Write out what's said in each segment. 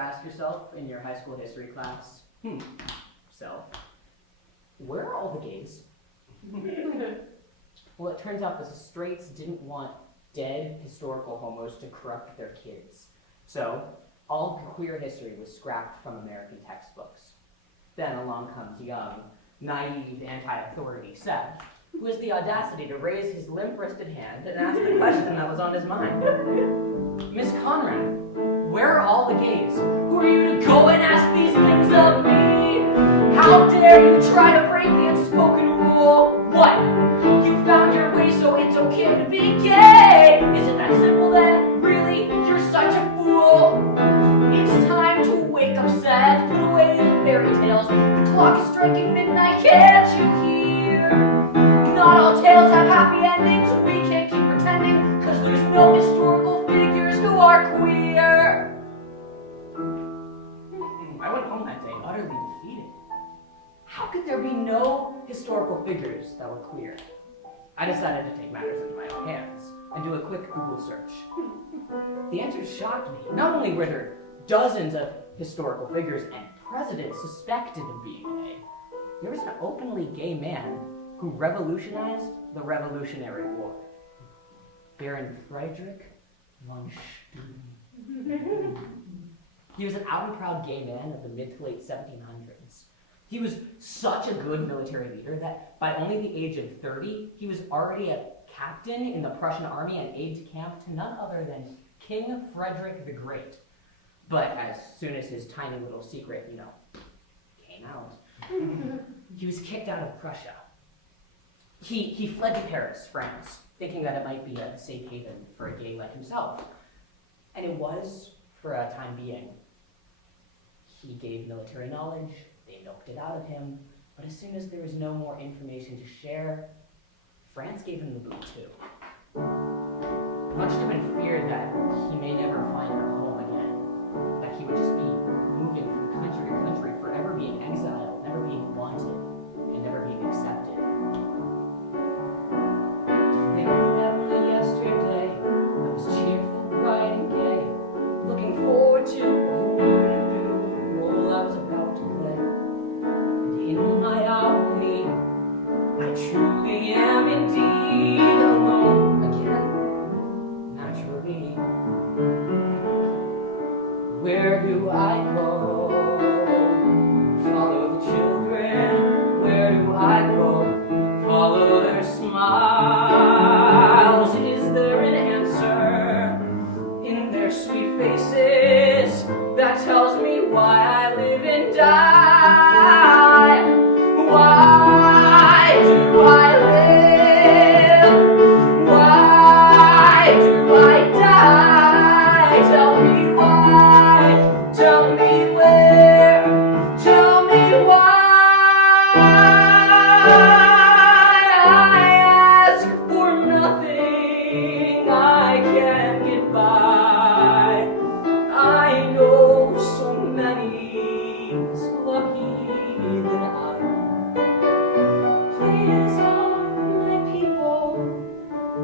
asked yourself in your high school history class, self, where are all the gays? Well, it turns out the straights didn't want dead historical homos to corrupt their kids. So, all queer history was scrapped from American textbooks. Then along comes young, naive, anti-authority Seth, who has the audacity to raise his limp-wristed hand and ask the question that was on his mind. Miss Conrad, where are all the gays? Who are you to go and ask these things of me? How dare you try to break the unspoken rule? What? You found your way, so it's okay to be gay? Is it that simple then? Really? You're such a fool. It's time to wake up, Seth. Put away the fairy tales. The clock is striking midnight, can't you hear? Not all tales have happy endings. We can't keep pretending, because there's no historical figures who are queer. I went home that day utterly defeated. How could there be no historical figures that were queer? I decided to take matters into my own hands and do a quick Google search. The answers shocked me. Not only were there dozens of historical figures and presidents suspected of being gay, there was an openly gay man who revolutionized the Revolutionary War. Baron Von Steuben. He was an out and proud gay man of the mid to late 1700s. He was such a good military leader that by only the age of 30, he was already a captain in the Prussian army and aide-de-camp to none other than King Frederick the Great. But as soon as his tiny little secret, came out, he was kicked out of Prussia. He fled to Paris, France, thinking that it might be a safe haven for a gay like himself. And it was, for a time being. He gave military knowledge, they milked it out of him, but as soon as there was no more information to share, France gave him the boot too. Von Steuben feared that he may never find a home again, that he would just be moving from country to country, forever being exiled, never being wanted, and never being accepted. To think that only yesterday I was cheerful, bright, and gay, looking forward to what we would do, the role I was about to play. And in my hourly, I truly am indeed alone again, naturally. Where do I go? Follow the children. Where do I go? Follow their smiles. Is there an answer in their sweet faces that tells me why I live and die? Why do I live? Why do I die? Tell me why, tell me where, tell me why. I ask for nothing, I can't get by. I know so many is lucky than I. Please help my people,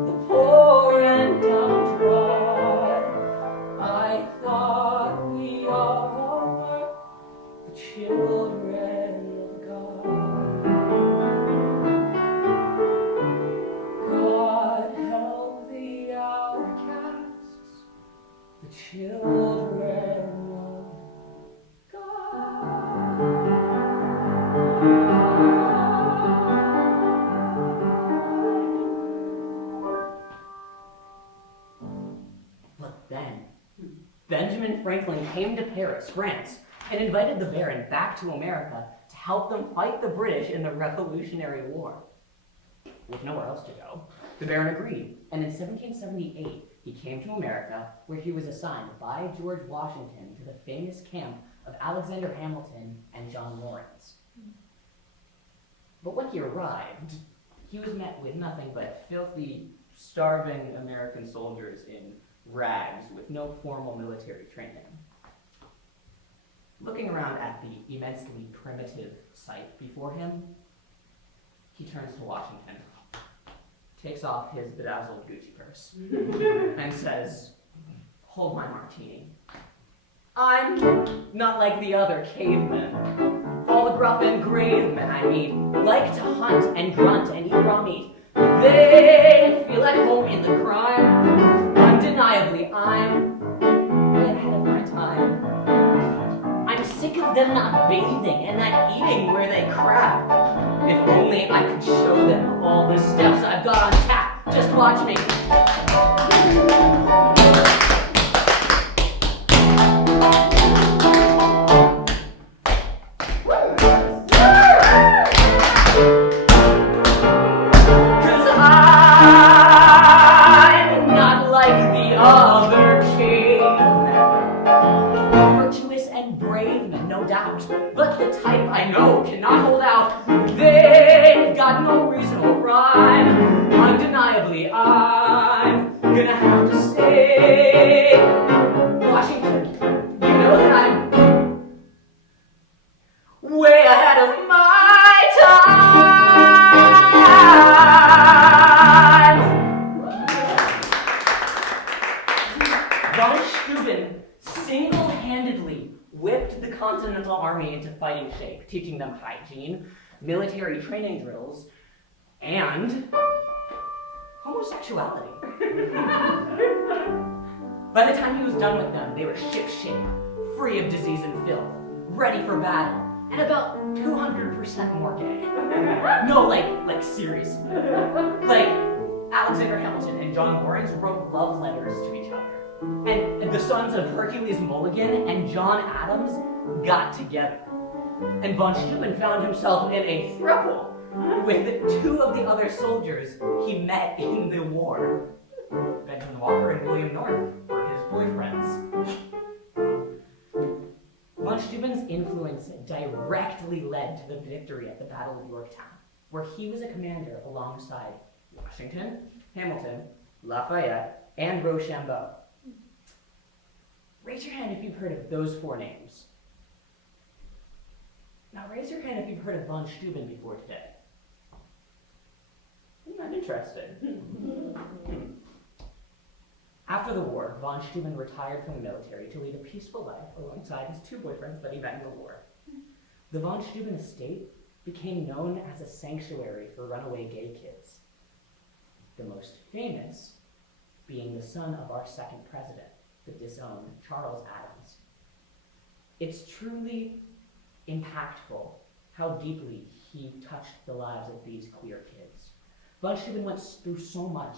the poor and downtrodden. I thought we all were the children of God. God help the outcasts, the children of God. But then, Benjamin Franklin came to Paris, France, and invited the Baron back to America to help them fight the British in the Revolutionary War. With nowhere else to go, the Baron agreed, and in 1778, he came to America, where he was assigned by George Washington to the famous camp of Alexander Hamilton and John Lawrence. But when he arrived, he was met with nothing but filthy, starving American soldiers in rags with no formal military training. Looking around at the immensely primitive sight before him, he turns to Washington, takes off his bedazzled Gucci purse, and says, "Hold my martini." I'm not like the other cavemen. All the gruff and grave men I meet like to hunt and grunt and eat raw meat. They feel at home in the crime. Undeniably, I'm way ahead of my time. I'm sick of them not bathing and not eating where they crap. If only I could show them all the steps I've got on tap. Just watch me. But the type I know cannot hold out. They've got no reason or rhyme. Undeniably, I'm gonna have to say, Washington, you know that I'm way ahead of my time. Von Steuben single-handedly whipped the Continental Army into fighting shape, teaching them hygiene, military training drills, and homosexuality. By the time he was done with them, they were ship-shape, free of disease and filth, ready for battle, and about 200% more gay. No, like seriously. Like Alexander Hamilton and John Lawrence wrote love letters to each other. And the sons of Hercules Mulligan and John Adams got together. And Von Steuben found himself in a throuple with two of the other soldiers he met in the war. Benjamin Walker and William North were his boyfriends. Von Steuben's influence directly led to the victory at the Battle of Yorktown, where he was a commander alongside Washington, Hamilton, Lafayette, and Rochambeau. Raise your hand if you've heard of those four names. Now raise your hand if you've heard of Von Steuben before today. Isn't that interesting? After the war, Von Steuben retired from the military to lead a peaceful life alongside his two boyfriends that he met in the war. The Von Steuben estate became known as a sanctuary for runaway gay kids. The most famous being the son of our second president, the disowned Charles Adams. It's truly impactful how deeply he touched the lives of these queer kids. Von Steuben went through so much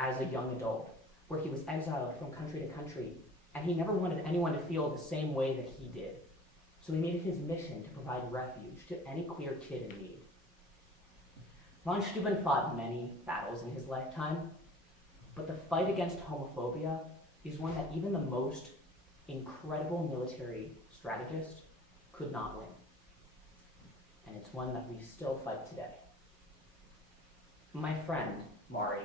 as a young adult, where he was exiled from country to country, and he never wanted anyone to feel the same way that he did. So he made it his mission to provide refuge to any queer kid in need. Von Steuben fought many battles in his lifetime, but the fight against homophobia is one that even the most incredible military strategist could not win. And it's one that we still fight today. My friend, Maury,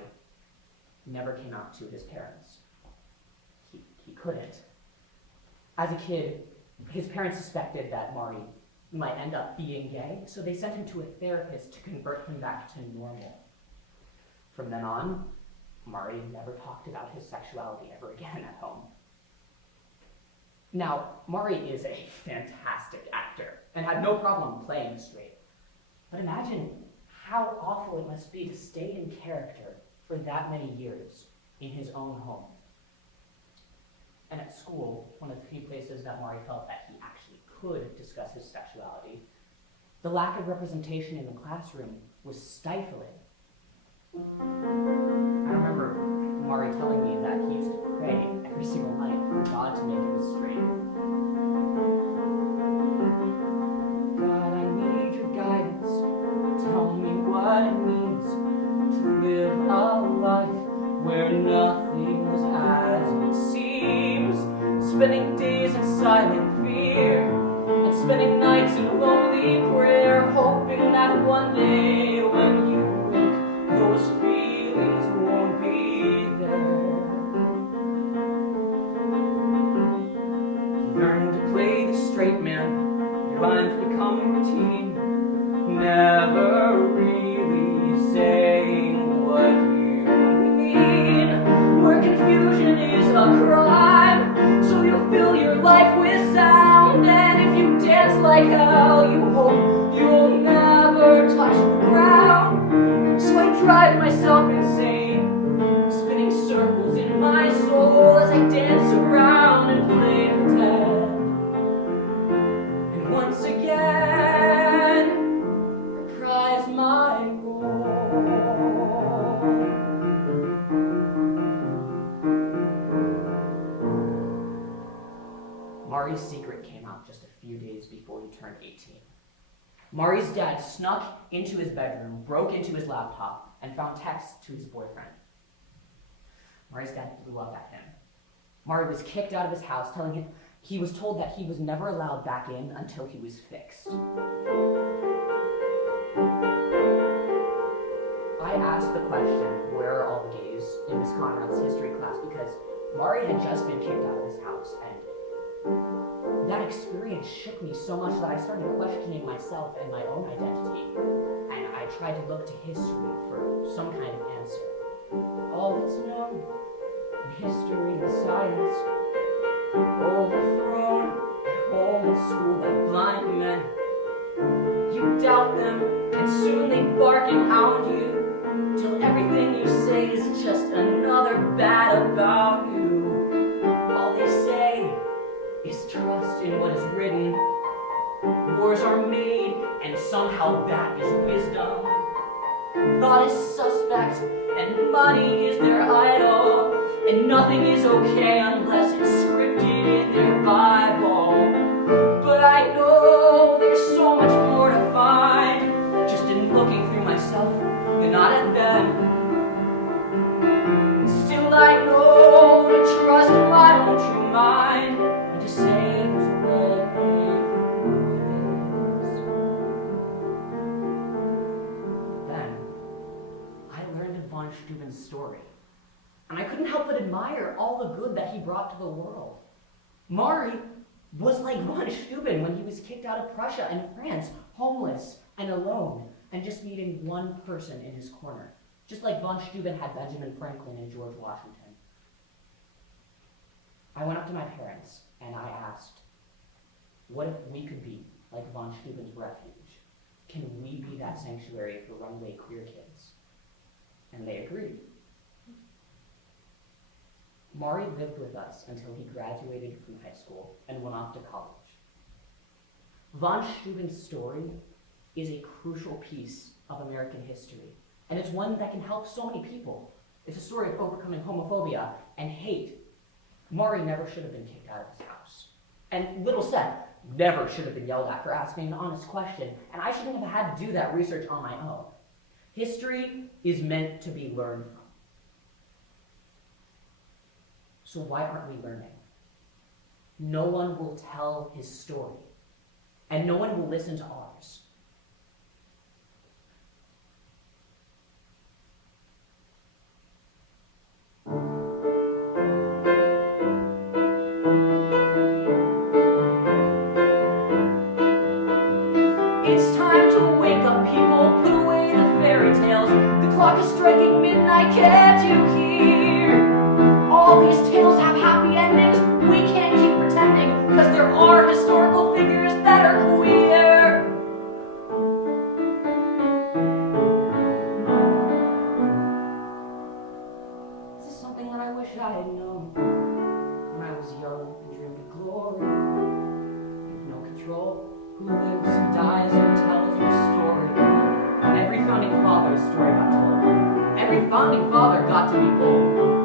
never came out to his parents. He couldn't. As a kid, his parents suspected that Maury might end up being gay, so they sent him to a therapist to convert him back to normal. From then on, Maury never talked about his sexuality ever again at home. Now, Maury is a fantastic actor and had no problem playing straight. But imagine how awful it must be to stay in character for that many years in his own home. And at school, one of the few places that Maury felt that he actually could discuss his sexuality, the lack of representation in the classroom was stifling. I remember Maury telling me that he used to pray every single night for God to make him straight. God, I need your guidance. Tell me what it means to live a life where nothing is as it seems. Spending days in silent fear and spending nights in lonely prayer, hoping that one day when you wake, those feelings won't be there. Learn to play the straight man, your lines become routine, never really saying what you mean. Where confusion is a crime, so you'll fill your life with sound. And if you dance like hell, you hope you'll never touch the ground. So I drive myself insane, spinning circles in my soul as I dance around and play pretend. And once again, reprise my role. Mari's secret came out just a few days before he turned 18. Mari's dad snuck into his bedroom, broke into his laptop, and found texts to his boyfriend. Mari's dad blew up at him. Mari was kicked out of his house, telling him he was told that he was never allowed back in until he was fixed. I asked the question, where are all the gays, in Miss Conrad's history class, because Mari had just been kicked out of his house, and that experience shook me so much that I started questioning myself and my own identity, and I tried to look to history for some kind of answer. All that's known in history and science, overthrown at home and school by blind men. You doubt them, and soon they bark and hound you, till everything you say is just another bad about you. All they say is trust in what is written. Wars are made, and somehow that is wisdom. Thought is suspect, and money is their idol, and nothing is okay unless it's scripted in their Bible. But I know there's so much more to find, just in looking through myself and not at them. Still I know to trust my own true mind, and to say who's what is. Then, I learned of Von Steuben's story, and I couldn't help but admire all the good that he brought to the world. Mari was like Von Steuben when he was kicked out of Prussia and France, homeless and alone, and just needing one person in his corner, just like Von Steuben had Benjamin Franklin and George Washington. I went up to my parents and I asked, what if we could be like Von Steuben's refuge? Can we be that sanctuary for runaway queer kids? And they agreed. Mari lived with us until he graduated from high school and went off to college. Von Steuben's story is a crucial piece of American history, and it's one that can help so many people. It's a story of overcoming homophobia and hate. Mari never should have been kicked out of his house. And little Seth never should have been yelled at for asking an honest question, and I shouldn't have had to do that research on my own. History is meant to be learned from. So why aren't we learning? No one will tell his story, and no one will listen to ours. It's time to wake up, people, put away the fairy tales. The clock is striking midnight, can't you hear? All these tales have happy endings. We can't keep pretending, because there are historical figures that are queer. This is something that I wish I had known when I was young and dreamed of glory. With no control, who lives, who dies, who tells your story. Every founding father's story got told. Every founding father got to be bold.